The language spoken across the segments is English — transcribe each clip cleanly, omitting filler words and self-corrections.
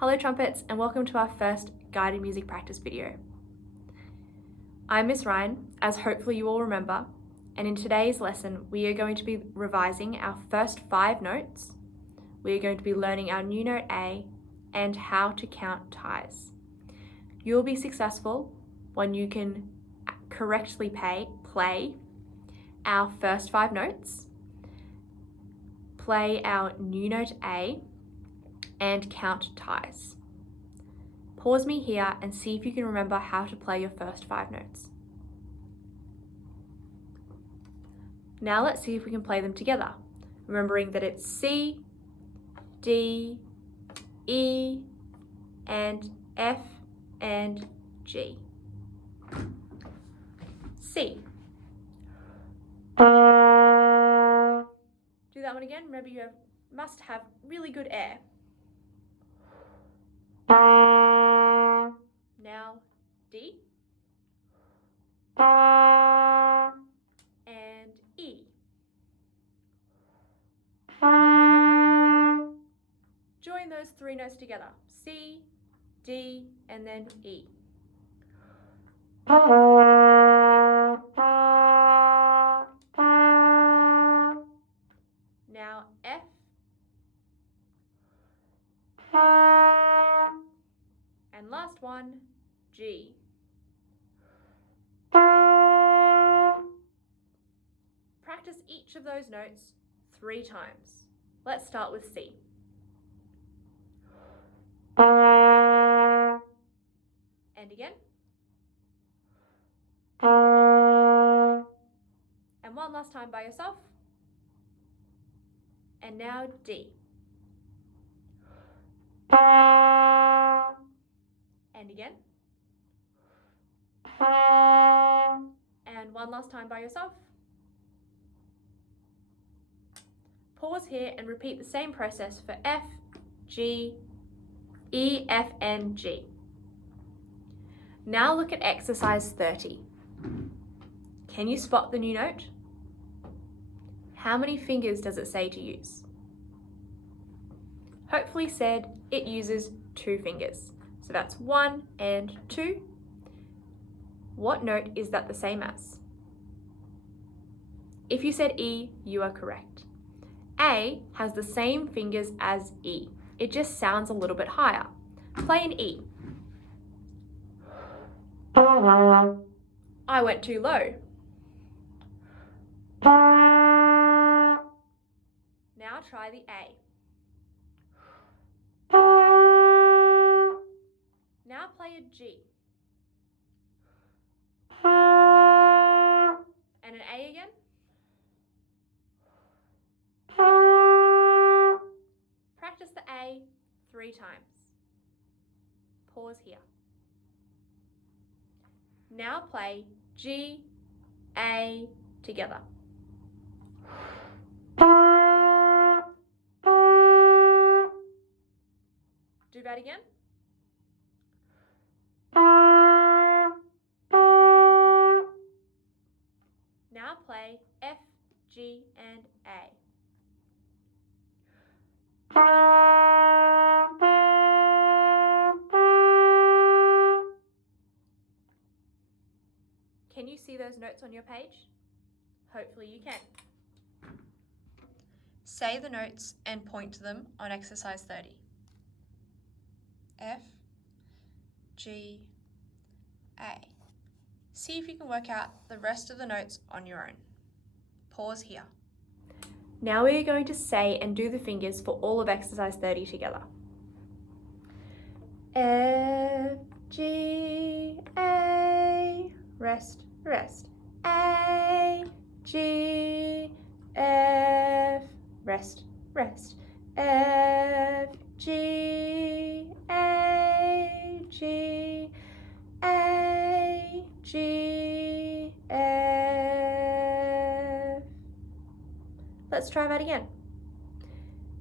Hello Trumpets, and welcome to our first guided music practice video. I'm Miss Ryan, as hopefully you all remember, and in today's lesson we are going to be revising our first 5 notes. We are going to be learning our new note A and how to count ties. You will be successful when you can correctly play our first 5 notes, play our new note A, and count ties. Pause me here and see if you can remember how to play your first 5 notes. Now let's see if we can play them together, remembering that it's C, D, E, and F, and G. C. Do that one again. Remember, you must have really good air. Now D and E. Join those 3 notes together. C, D, and then E. Now F and last one, G. Practice each of those notes 3 times. Let's start with C. And again. And one last time by yourself. And now D. And again. And one last time by yourself. Pause here and repeat the same process for F, G, E, F, and G. Now look at exercise 30. Can you spot the new note? How many fingers does it say to use? Hopefully said it uses 2 fingers. So that's 1 and 2. What note is that the same as? If you said E, you are correct. A has the same fingers as E. It just sounds a little bit higher. Play an E. I went too low. Now try the A. Now play a G. And an A again. Practice the A 3 times. Pause here. Now play G, A together. Do that again. Now play F, G, and A. Can you see those notes on your page? Hopefully you can. Say the notes and point to them on exercise 30. F, G, A. See if you can work out the rest of the notes on your own. Pause here. Now we are going to say and do the fingers for all of exercise 30 together. F, G, A, rest, rest. A, G, F, rest, rest. F, G, A, G, A, G, F. Let's try that again.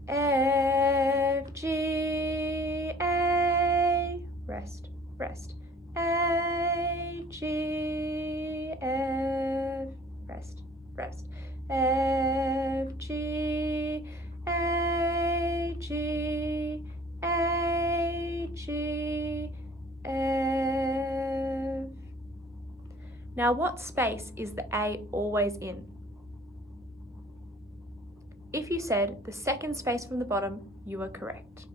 F, G, A, rest, rest. A, G, F, rest, rest. F, G, A, G, A, Now, what space is the A always in? If you said the second space from the bottom, you are correct.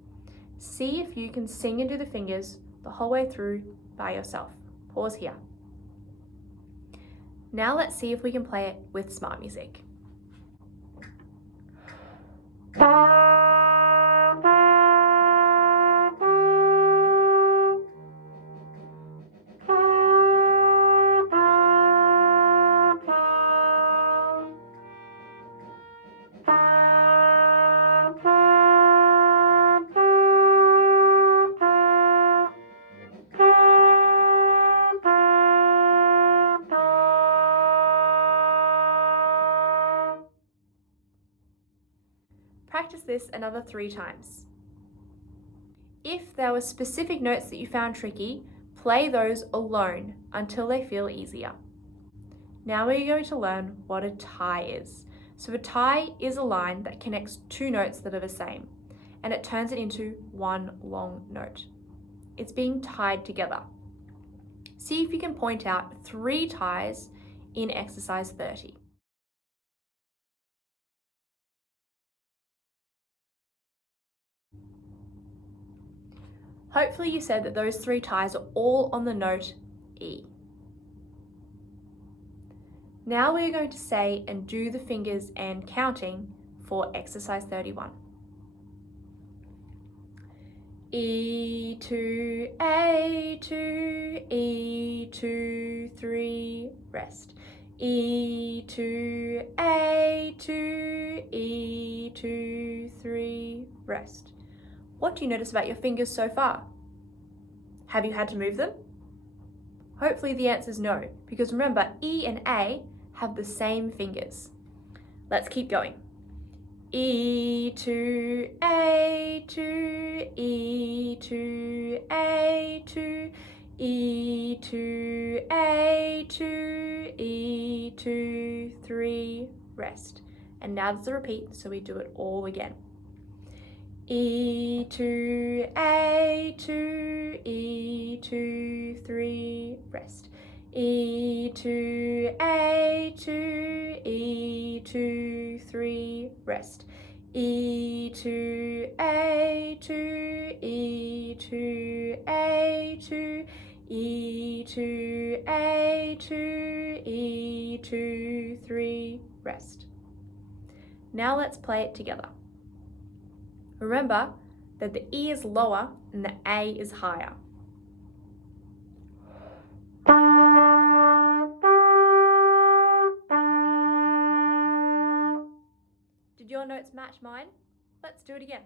See if you can sing and do the fingers the whole way through by yourself. Pause here. Now let's see if we can play it with smart music. Practice this another 3 times. If there were specific notes that you found tricky, play those alone until they feel easier. Now we're going to learn what a tie is. So a tie is a line that connects 2 notes that are the same, and it turns it into one long note. It's being tied together. See if you can point out 3 ties in exercise 30. Hopefully you said that those 3 ties are all on the note E. Now we're going to say and do the fingers and counting for exercise 31. E2, A2, E2, 3, rest. E2, A2, E2, 3, rest. What do you notice about your fingers so far? Have you had to move them? Hopefully the answer is no, because remember, E and A have the same fingers. Let's keep going. E2, A2, E2, A2, E2, A2, E2, 3, rest. And now there's a repeat, so we do it all again. E2, A2, E2, 3, rest. E2, A2, E2, 3, rest. E2, A2, E2, A2, E2, A2, E2, 3, rest. Now let's play it together. Remember that the E is lower and the A is higher. Did your notes match mine? Let's do it again.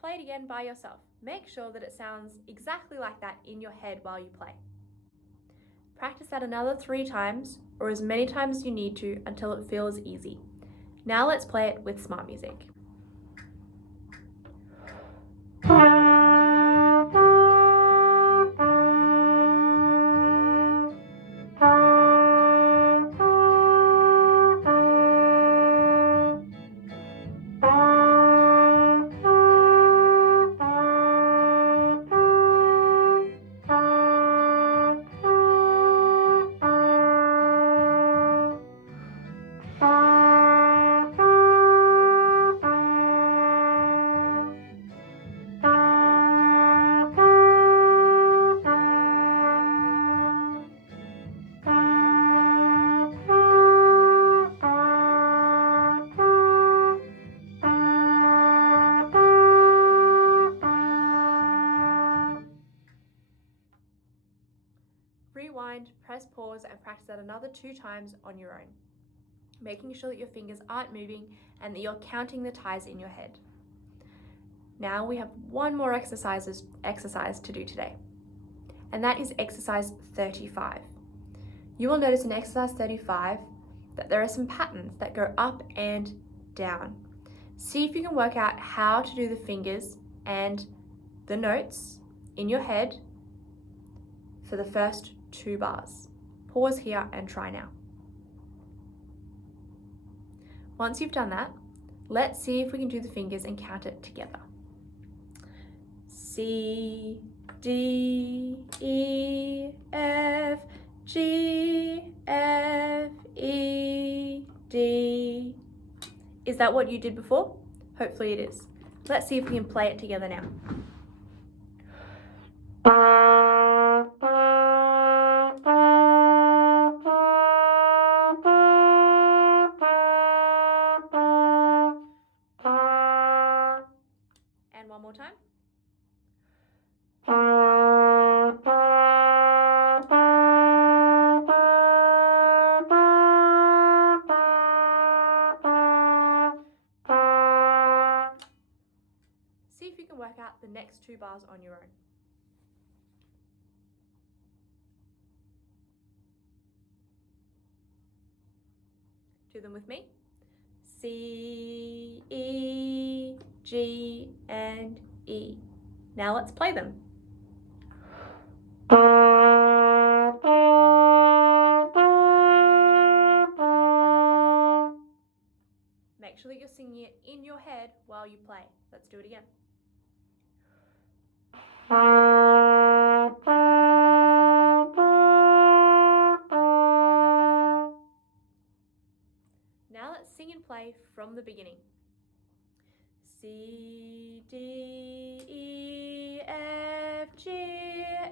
Play it again by yourself. Make sure that it sounds exactly like that in your head while you play. Practice that another 3 times, or as many times as you need to until it feels easy. Now let's play it with smart music. Rewind, press pause, and practice that another 2 times on your own, making sure that your fingers aren't moving and that you're counting the ties in your head. Now we have one more exercise to do today, and that is exercise 35. You will notice in exercise 35 that there are some patterns that go up and down. See if you can work out how to do the fingers and the notes in your head for the first 2 bars. Pause here and try now. Once you've done that, Let's see if we can do the fingers and count it together. C, D, E, F, G, F, E, D. Is that what you did before? Hopefully it is. Let's see if we can play it together now. And one more time. See if you can work out the next two bars on your own. Do them with me. C, E, G, and E. Now let's play them. Make sure that you're singing it in your head while you play. Let's do it again. Now let's sing and play from the beginning. C, D, E, F, G,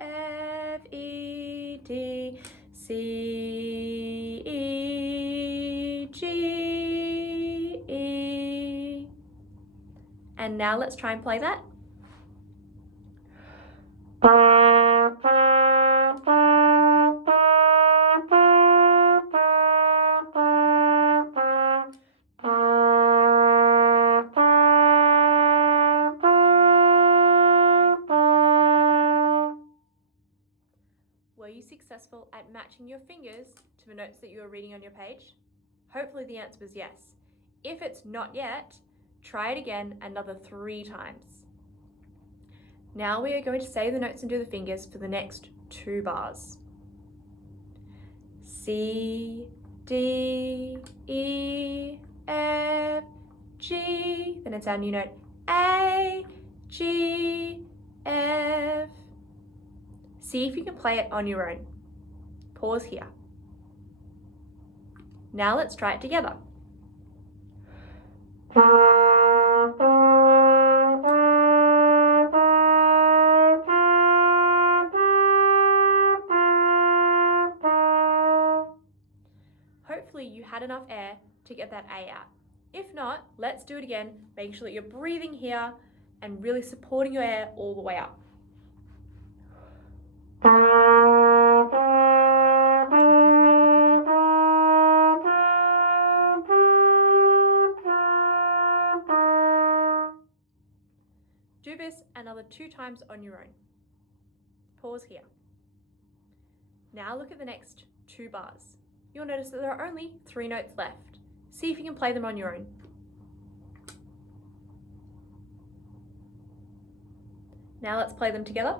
F, E, D, C, E, G, E. And now let's try and play that. Were you successful at matching your fingers to the notes that you were reading on your page? Hopefully the answer was yes. If it's not yet, try it again another 3 times. Now we are going to say the notes and do the fingers for the next 2 bars. C, D, E, F, G, then it's our new note, A, G, F. See if you can play it on your own. Pause here. Now let's try it together. Hopefully you had enough air to get that A out. If not, let's do it again. Make sure that you're breathing here and really supporting your air all the way up. Do this another 2 times on your own. Pause here. Now look at the next 2 bars. You'll notice that there are only 3 notes left. See if you can play them on your own. Now let's play them together.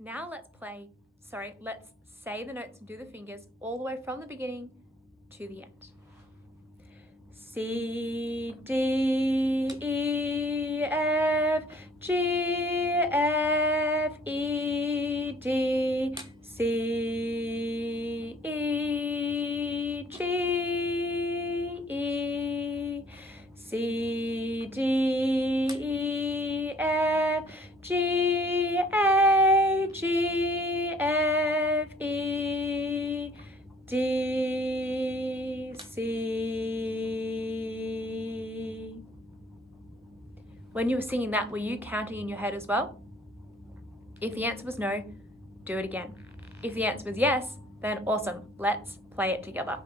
Now let's say the notes and do the fingers all the way from the beginning to the end. C, D, E, F, G, F, E, D, C, E, G, E, C, D, E, F, G, A, G, F, E, D, C. When you were singing that, were you counting in your head as well? If the answer was no, do it again. If the answer was yes, then awesome. Let's play it together.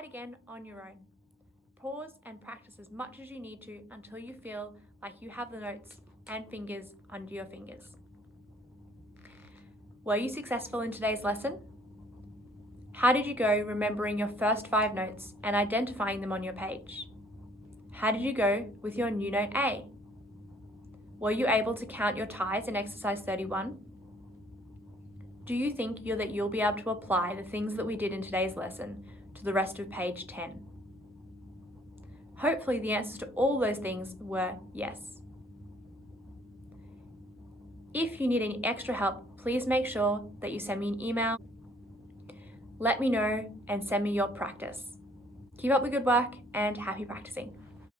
try it again on your own. Pause and practice as much as you need to until you feel like you have the notes and fingers under your fingers. Were you successful in today's lesson? How did you go remembering your first 5 notes and identifying them on your page? How did you go with your new note A? Were you able to count your ties in exercise 31? Do you think that you'll be able to apply the things that we did in today's lesson to the rest of page 10? Hopefully the answers to all those things were yes. If you need any extra help, please make sure that you send me an email. Let me know and send me your practice. Keep up the good work and happy practicing.